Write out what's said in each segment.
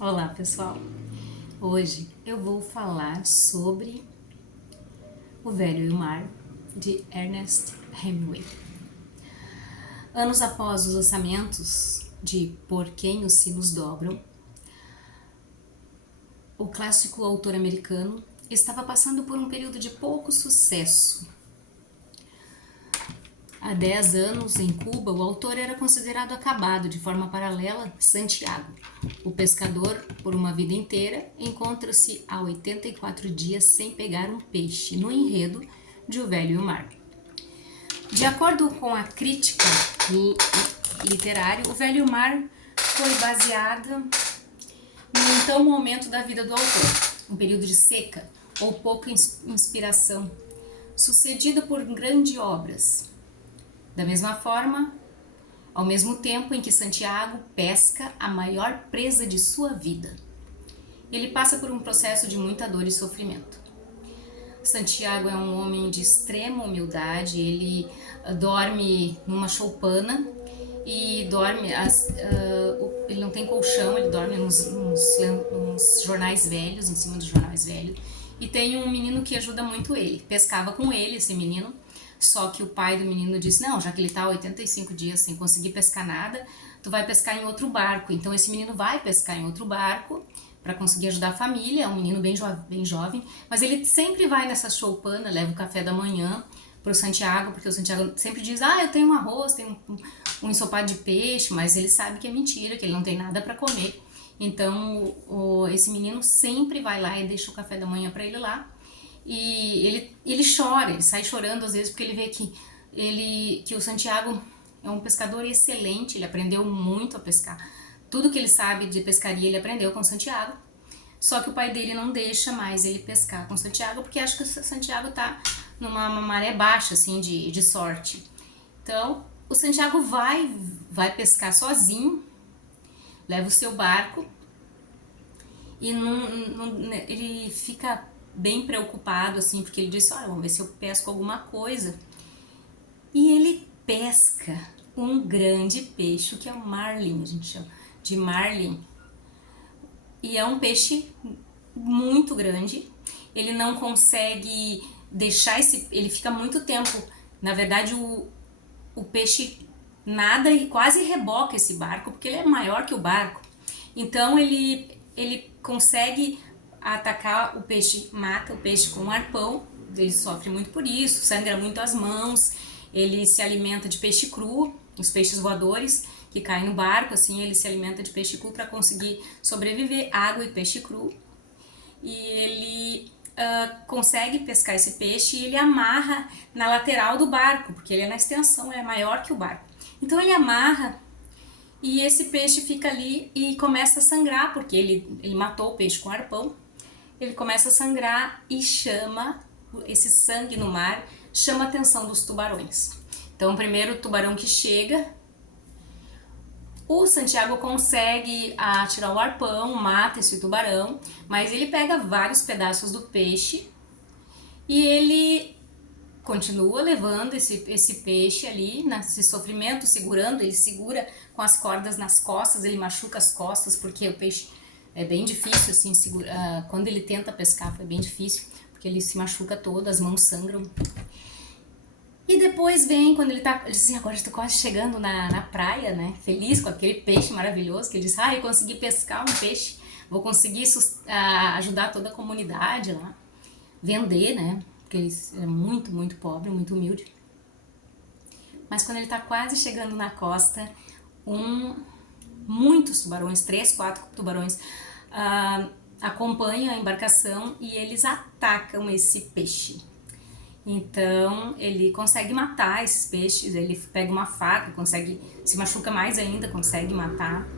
Olá pessoal, hoje eu vou falar sobre O Velho e o Mar, de Ernest Hemingway. Anos após os lançamentos de Por Quem os Sinos Dobram, o clássico autor americano estava passando por um período de pouco sucesso. Há 10 anos, em Cuba, o autor era considerado acabado. De forma paralela, Santiago, o pescador por uma vida inteira, encontra-se há 84 dias sem pegar um peixe, no enredo de O Velho e o Mar. De acordo com a crítica literária, O Velho e o Mar foi baseada num então momento da vida do autor, um período de seca ou pouca inspiração, sucedido por grandes obras. Da mesma forma, ao mesmo tempo em que Santiago pesca a maior presa de sua vida, ele passa por um processo de muita dor e sofrimento. Santiago é um homem de extrema humildade, ele dorme numa choupana e dorme, ele não tem colchão, ele dorme nos jornais velhos, em cima dos jornais velhos, e tem um menino que ajuda muito ele, pescava com ele esse menino. Só que o pai do menino disse, não, já que ele tá há 85 dias sem conseguir pescar nada, tu vai pescar em outro barco. Então esse menino vai pescar em outro barco para conseguir ajudar a família, é um menino bem jovem, mas ele sempre vai nessa choupana, leva o café da manhã pro Santiago, porque o Santiago sempre diz, eu tenho um arroz, tenho um ensopado de peixe, mas ele sabe que é mentira, que ele não tem nada para comer. Então esse menino sempre vai lá e deixa o café da manhã para ele lá. E ele chora, ele sai chorando às vezes porque ele vê que o Santiago é um pescador excelente, ele aprendeu muito a pescar. Tudo que ele sabe de pescaria ele aprendeu com o Santiago. Só que o pai dele não deixa mais ele pescar com o Santiago porque acha que o Santiago tá numa maré baixa assim de sorte. Então, o Santiago vai pescar sozinho, leva o seu barco e ele fica bem preocupado, assim, porque ele disse, vamos ver se eu pesco alguma coisa. E ele pesca um grande peixe, que é o marlin, a gente chama de marlin. E é um peixe muito grande, ele não consegue deixar ele fica muito tempo, na verdade o peixe nada e quase reboca esse barco, porque ele é maior que o barco. Então ele consegue atacar o peixe, mata o peixe com um arpão, ele sofre muito por isso, sangra muito as mãos, ele se alimenta de peixe cru, os peixes voadores que caem no barco, assim, ele se alimenta de peixe cru para conseguir sobreviver, água e peixe cru. E ele consegue pescar esse peixe e ele amarra na lateral do barco, porque ele é na extensão, ele é maior que o barco. Então ele amarra e esse peixe fica ali e começa a sangrar, porque ele matou o peixe com arpão. Ele começa a sangrar e chama, esse sangue no mar, chama a atenção dos tubarões. Então, primeiro o tubarão que chega, o Santiago consegue atirar o arpão, mata esse tubarão, mas ele pega vários pedaços do peixe e ele continua levando esse peixe ali, nesse sofrimento, segurando, ele segura com as cordas nas costas, ele machuca as costas, porque o peixe é bem difícil, assim, quando ele tenta pescar foi bem difícil, porque ele se machuca todo, as mãos sangram. E depois vem, quando ele diz assim, agora estou quase chegando na praia, né, feliz com aquele peixe maravilhoso, que ele diz, eu consegui pescar um peixe, vou conseguir ajudar toda a comunidade lá, vender, né, porque ele é muito, muito pobre, muito humilde. Mas quando ele está quase chegando na costa, muitos tubarões, 3, 4 tubarões, acompanham a embarcação e eles atacam esse peixe. Então ele consegue matar esses peixes, ele pega uma faca, se machuca mais ainda, consegue matar.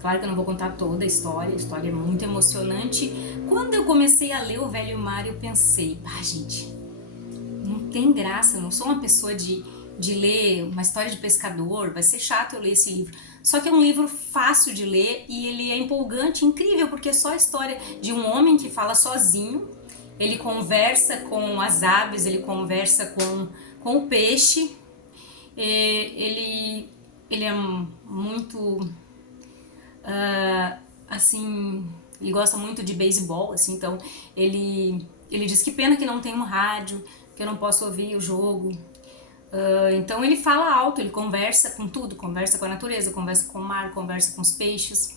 Claro que eu não vou contar toda a história é muito emocionante. Quando eu comecei a ler O Velho e o Mar, eu pensei, gente, não tem graça, eu não sou uma pessoa de ler uma história de pescador, vai ser chato eu ler esse livro. Só que é um livro fácil de ler e ele é empolgante, incrível, porque é só a história de um homem que fala sozinho, ele conversa com as aves, ele conversa com o peixe, ele é muito assim, ele gosta muito de beisebol, assim, então ele diz que pena que não tem um rádio, que eu não posso ouvir o jogo. Então ele fala alto, ele conversa com tudo, conversa com a natureza, conversa com o mar, conversa com os peixes.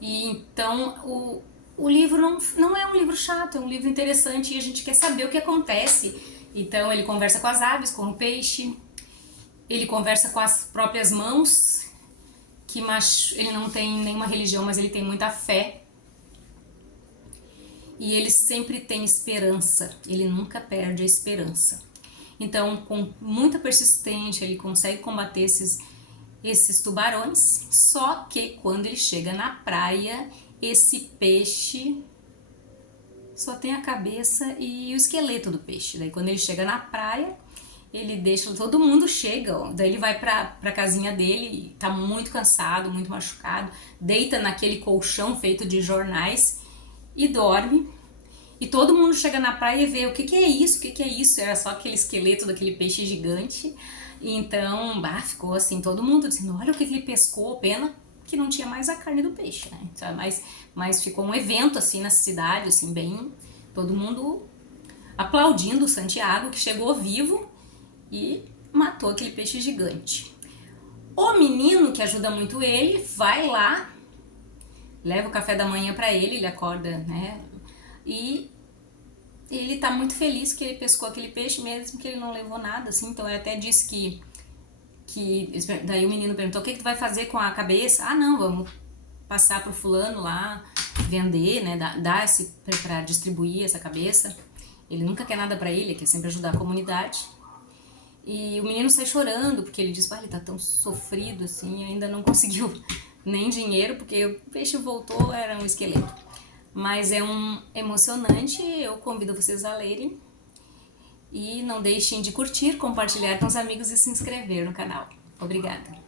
E então o livro não é um livro chato, é um livro interessante e a gente quer saber o que acontece. Então ele conversa com as aves, com o peixe, ele conversa com as próprias mãos, que ele não tem nenhuma religião, mas ele tem muita fé. E ele sempre tem esperança, ele nunca perde a esperança. Então, com muita persistência, ele consegue combater esses tubarões, só que quando ele chega na praia, esse peixe só tem a cabeça e o esqueleto do peixe. Daí quando ele chega na praia, ele deixa, todo mundo chega, ó. Daí ele vai pra casinha dele, tá muito cansado, muito machucado, deita naquele colchão feito de jornais e dorme. E todo mundo chega na praia e vê o que é isso, o que é isso. Era só aquele esqueleto daquele peixe gigante. E então, ficou assim, todo mundo dizendo, olha o que ele pescou, pena que não tinha mais a carne do peixe, né? Mas ficou um evento assim na cidade, assim, bem, todo mundo aplaudindo o Santiago, que chegou vivo e matou aquele peixe gigante. O menino, que ajuda muito ele, vai lá, leva o café da manhã pra ele acorda, né? E ele tá muito feliz que ele pescou aquele peixe, mesmo que ele não levou nada, assim. Então ele até disse que daí o menino perguntou, o que tu vai fazer com a cabeça? Ah, não, vamos passar pro fulano lá, vender, né, dar pra distribuir essa cabeça. Ele nunca quer nada pra ele, quer sempre ajudar a comunidade. E o menino sai chorando, porque ele diz, ele tá tão sofrido assim, ainda não conseguiu nem dinheiro, porque o peixe voltou, era um esqueleto. Mas é emocionante, eu convido vocês a lerem. E não deixem de curtir, compartilhar com os amigos e se inscrever no canal. Obrigada!